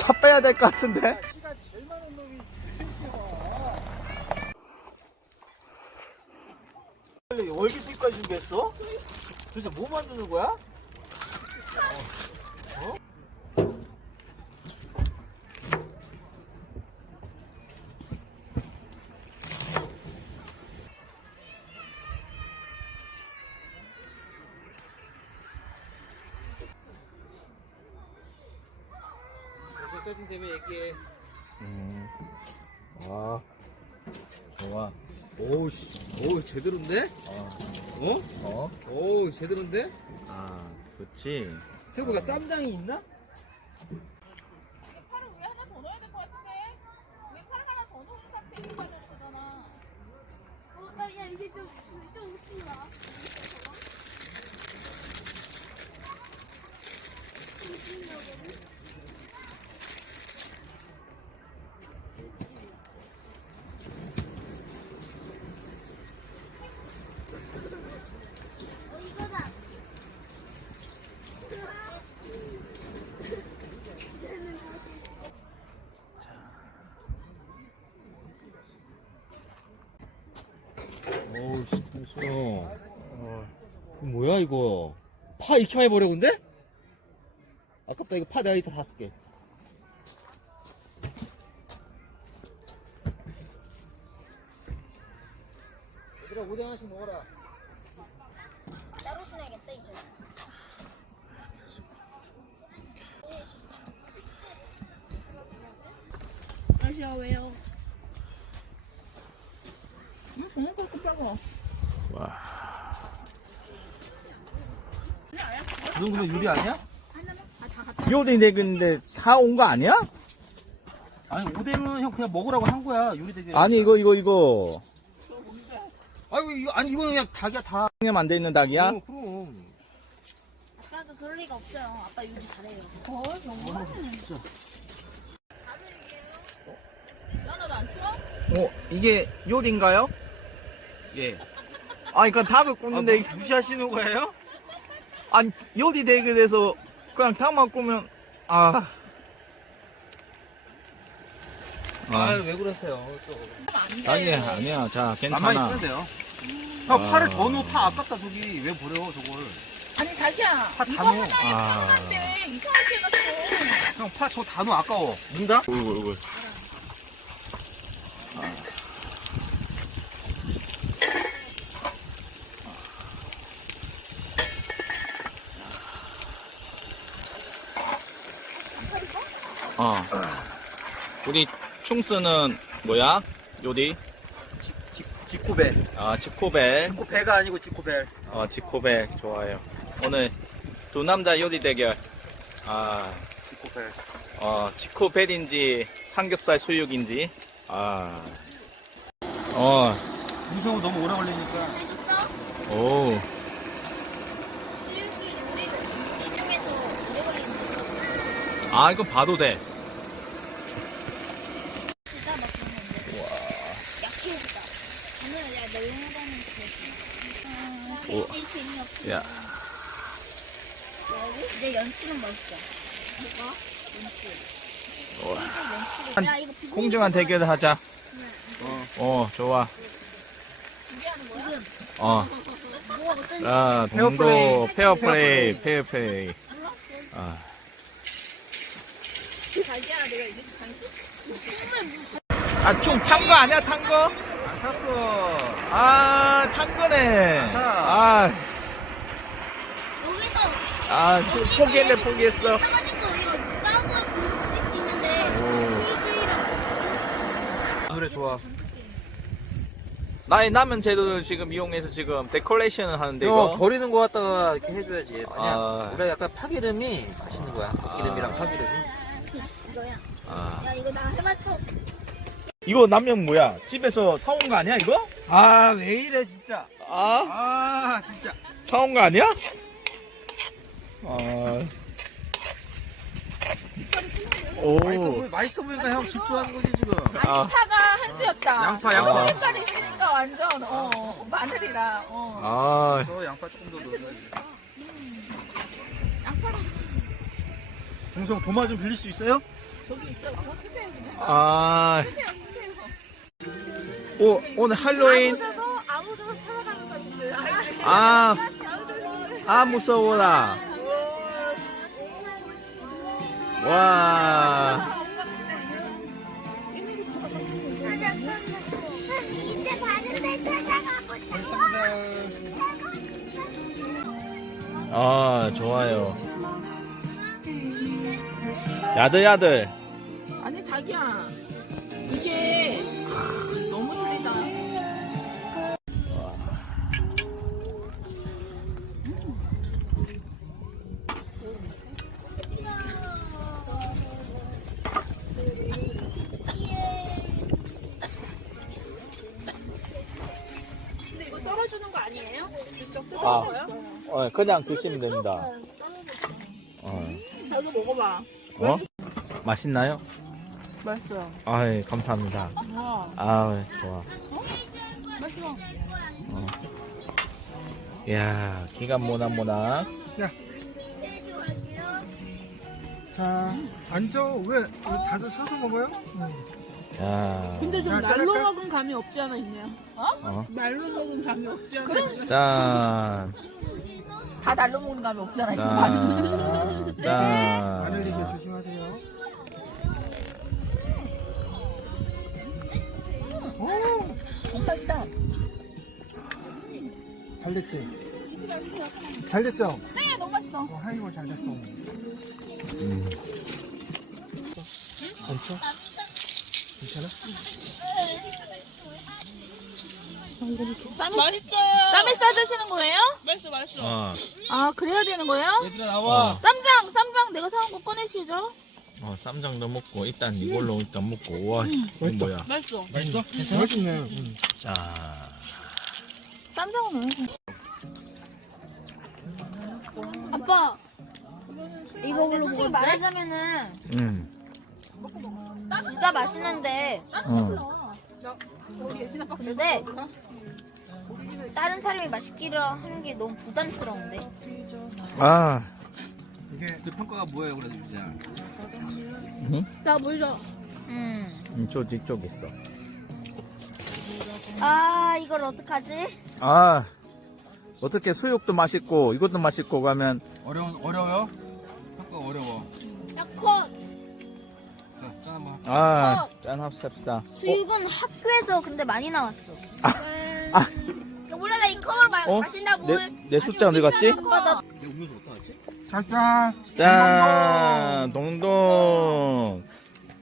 차 빼야 될 것 같은데? 시간 제일 많은 놈이 지금 월기 수입까지 준비했어? 도대체 뭐 만드는 거야? 세팅되면 얘기해. 아, 좋아. 오우 제대로인데? 오우 제대로인데? 아, 좋지. 태국가 쌈장이 있나? 팔을 위에 하나 더 넣어야 될 것 같은데? 위에 팔 하나 더 넣은 상태에서 발효를 거잖아. 야, 이게 좀 웃긴다. 이거다. 오우 씨 뭐야 이거 파 이렇게 많이 버려 근데? 아깝다 이거 파 내가 이따 다 쓸게. 얘들아 오뎅 하나씩 먹어라. 따로 신어야겠다, 이제. 아시아, 왜요? 정말 그렇게 작아. 이건 근데 유리 아니야? 요리 댁인데 사온 거 아니야? 아니 오뎅은 형 그냥 먹으라고 한 거야 유리 되게. 아니, 이거. 아이고 이거 아니 이거 그냥 닭이야 다. 형님 안 돼 있는 닭이야? 그럼. 아빠가 그럴 리가 없어요. 아빠 요리 잘해요. 정말? 진짜. 하나도 안 추워? 이게 요리인가요? 예. 아니, 그러니까 닭을 굽는데, 무시하시는 거예요? 아니, 요리 댁에 대해서 그냥 닭만 구우면, 아. 아왜 그러세요 또. 안 돼. 아니야. 자, 나만 괜찮아. 있으면 돼요. 형 팔을 더 넣어. 파 아깝다 저기. 왜 버려 저걸. 아니, 자기야. 다 이거 넣어. 하나에 상한데 이상하게 해놨어. 형 파 저 다 넣어 아까워. 넣는다? 이거. 우리 충스는 뭐야? 요리? 지코벨. 지코벨. 지코배가 아니고 지코벨. 지코벨 좋아요. 오늘 두 남자 요리 대결. 지코벨. 지코벨인지 삼겹살 수육인지. 인성은 너무 오래 걸리니까. 오. 수육이 우리 이 중에서 오래 걸리는 거. 이거 봐도 돼. 진짜 막 그런 건데. 약해지다. 오늘 야, 널널하는 그거지. 되게 재미없어. 야. 내 연출은 멋있어. 뭐가? 연출. 야, 이거 비빔 공정한 대결을 하자. 좋아. 지금 동도 페어플레이. 자기야, 내가 이게 장수? 좀 탄 거 아니야, 탄 거? 안 탔어. 탄 거네. 여기서 포기했어. 사가지고 우리가 싸우고 그럴 수 있는데 그래 좋아. 나의 남은 재료를 지금 이용해서 지금 데코레이션을 하는데 형 이거. 버리는 거 갖다가 이렇게 해줘야지. 아. 아니야. 우리가 약간 파기름이 맛있는 거야. 파기름이랑 파기름이. 이거야. 야, 이거 나 해봤어. 이거 남면 뭐야? 집에서 사온 거 아니야, 이거? 왜 이래 진짜. 진짜. 사온 거 아니야? 맛있어 보니까 형 집중하는 거지 지금. 양파가 한 수였다. 양파. 색깔이 있으니까 완전, 마늘이라, 저 양파 조금 더 넣어야지. 양파는 동성 도마 좀 빌릴 수 있어요? 저기 있어요. 그거 쓰세요. 그냥. 아, 쓰세요. 오늘 할로윈. 아무 데서 찾아가면서 있어요. 무서워라. 와. 이제 다른 데 찾아가보세요. 아, 좋아요. 야들야들. 아니 자기야. 이게 너무 틀리다. 근데 이거 썰어주는 거 아니에요? 직접 뜯는 아. 거요? 그냥 드시면 됩니다. 자기 먹어봐. 맛있나요? 맛있어요. 아이, 감사합니다. 와, 아, 좋아. 맛있어. 이야, 기가 모나모나. 자, 앉아. 왜? 다들 서서 먹어요? 자, 근데 좀 야, 날로 자를까? 먹은 감이 없지 않아 있네요. 어? 날로 먹은 감이 없지 않아 있네요. 짠. 다 날로 먹는 감이 없지 않아 짠. 짠. 마늘이게 조심하세요. 오, 맛있다. 잘 됐지? 잘 됐죠? 네, 너무 맛있어. 하이볼 잘 됐어. 괜찮아? 괜찮아? 쌈을 싸드시는 거예요? 맛있어. 아, 그래야 되는 거예요? 얘들아 나와. 쌈장 내가 사온 거 꺼내시죠? 쌈장도 먹고, 일단 이걸로 일단 먹고. 와, 이거 뭐야. 맛있어. 맛있어? 괜찮아? 맛있네. 자, 쌈장은 왜? 아빠, 이거 솔직히 말하자면은 진짜 맛있는데 근데 다른 사람이 맛있기를 하는 게 너무 부담스러운데. 아, 이게 그 평가가 뭐예요, 그래도 진짜? 나 물 줘. 이쪽 있어. 아, 이걸 어떡하지? 아, 어떻게 수육도 맛있고, 이것도 맛있고 가면, 어려워요? 평가 어려워. 나컷. 자, 짠 한번. 짠 합시다. 수육은 학교에서 근데 많이 나왔어. 아, 몰라, 나 이 컵으로 마신다고. 내 숫자 어디 갔지? 아빠, 나 내 음료수 어디다 놨지? 자자. 짠! 동동!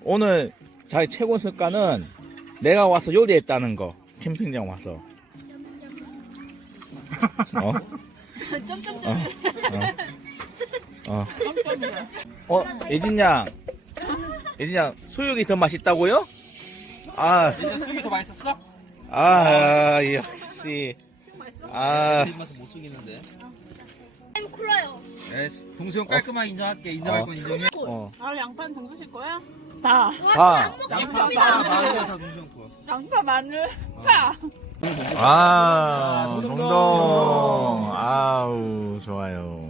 오늘 자기 최고 습관은 내가 와서 요리했다는 거. 캠핑장 와서. 점점점. 예진양. 수육이 더 맛있다고요? 진짜 수육이 더 맛있었어? 역시. 입맛은 못 속이는데. 콜라요. 네, 동수 형 깔끔하게 인정할게. 인정할 건 인정해. 아, 양파는 동수실 거야? 다. 양파, 마늘 다 동수 형 거야. 양파, 마늘, 파. 동동. 아우, 좋아요.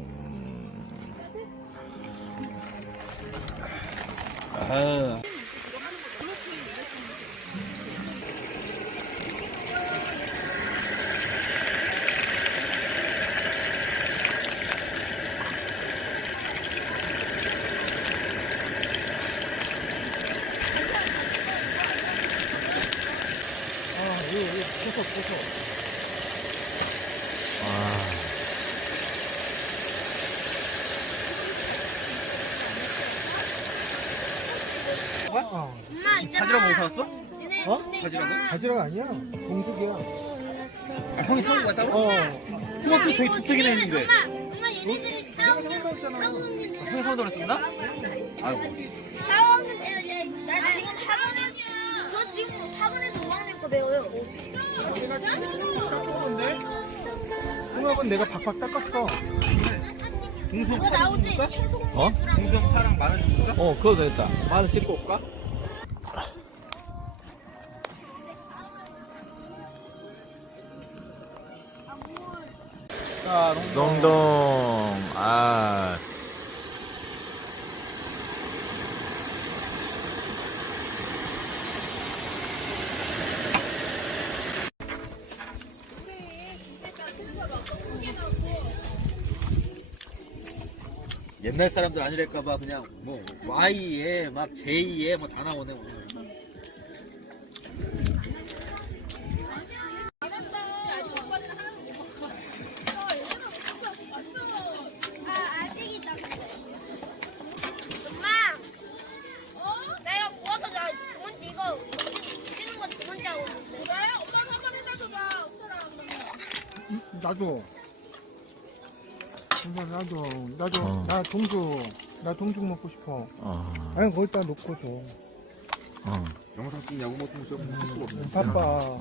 바지락 뭐 사왔어? 바지락은? 바지락 아니야. 공숙이야. 아, 형이 사온 거야 따로? 토마토 저기 두 팩이나 있는데. 엄마 얘네들이 싸우는 형이 사온다고 그랬었나? 아이고. 싸우는데요. 나 지금 학원에서 저 지금 학원에서 5학년 거 배워요. 내가 지금 닦아보는데? 홍합은 내가 박박 닦았어. 동수 형 그거 파랑 나오지? 줄까? 어? 동수 형 파랑 마늘 좀 줄까? 그거 됐다. 마늘 씻고 올까? 자, 동동. 옛날 사람들 아니랄까봐 그냥 뭐 Y에 막 J에 뭐 다 나오네 오늘. 아직이다. 엄마, 내가 구워서 나 두번 이거 찍는 거 두 번째 하고 있는데. 왜? 엄마가 한번 해다 줘봐. 없어라. 나도. 나도. 나 동죽 먹고 싶어. 아니, 거기다 놓고서. 영상 찍냐고 뭐 할 수가 없네. 바빠.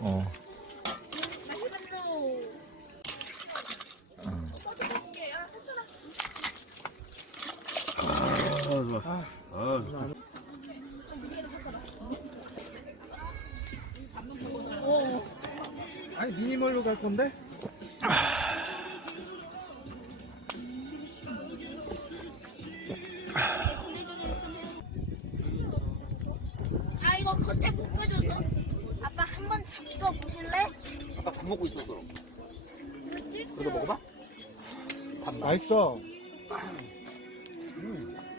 아니, 미니멀로 갈 건데? 아, 이거 겉에 볶아줘서. 아빠 한 번 잡숴 보실래? 아까 밥 먹고 있었어. 그래도 먹어봐? 맛있어.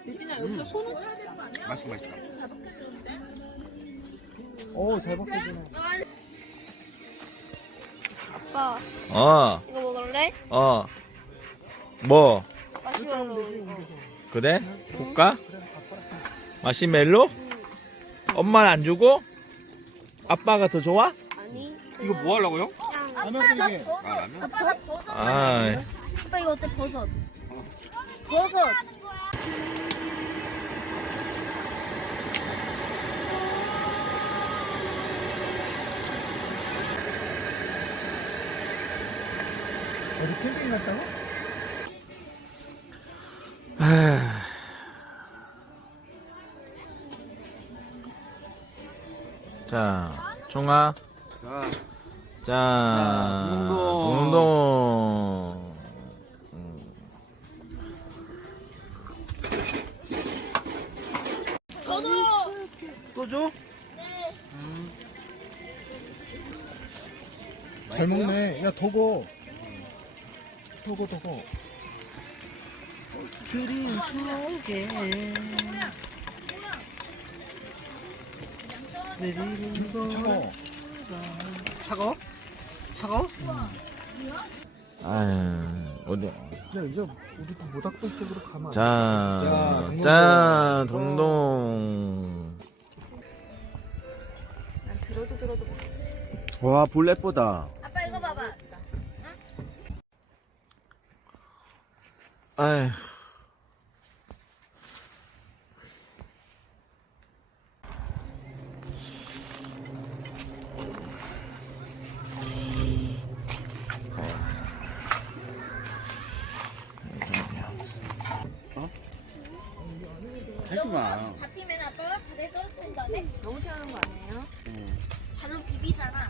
유진아 여기서 손을 사야 되는 거 아니야? 맛있어 맛있다. 잘 벗겨지네. 아빠, 이거 먹을래? 뭐 마시멜로 이거. 그래? 볼까? 마시멜로? 엄마는 안 주고? 아빠가 더 좋아? 아니. 이거 뭐 하려고요? 아빠 나 버섯. 아, 라면? 아빠 나 버섯. 아, 아빠 이거 어때 버섯? 버섯. 어디 캠핑 갔다고? 자, 종아. 자, 동동. 동동. 저도. 또 줘? 잘 먹네. 야, 더고. 더고. 그린 추억에 내리는 거. 차가워. 차가워? 아유, 어디. 야, 이제 우리도 모닥불 쪽으로 가면 안 돼. 자, 자, 자, 동동. 난 들어도. 와, 불 예쁘다. 아빠 이거 봐봐. 아휴. 하지 마. 잡히면 아빠가 바다에 떨어뜨린 다음에 너무 태우는 거 아니에요? 발로 비비잖아.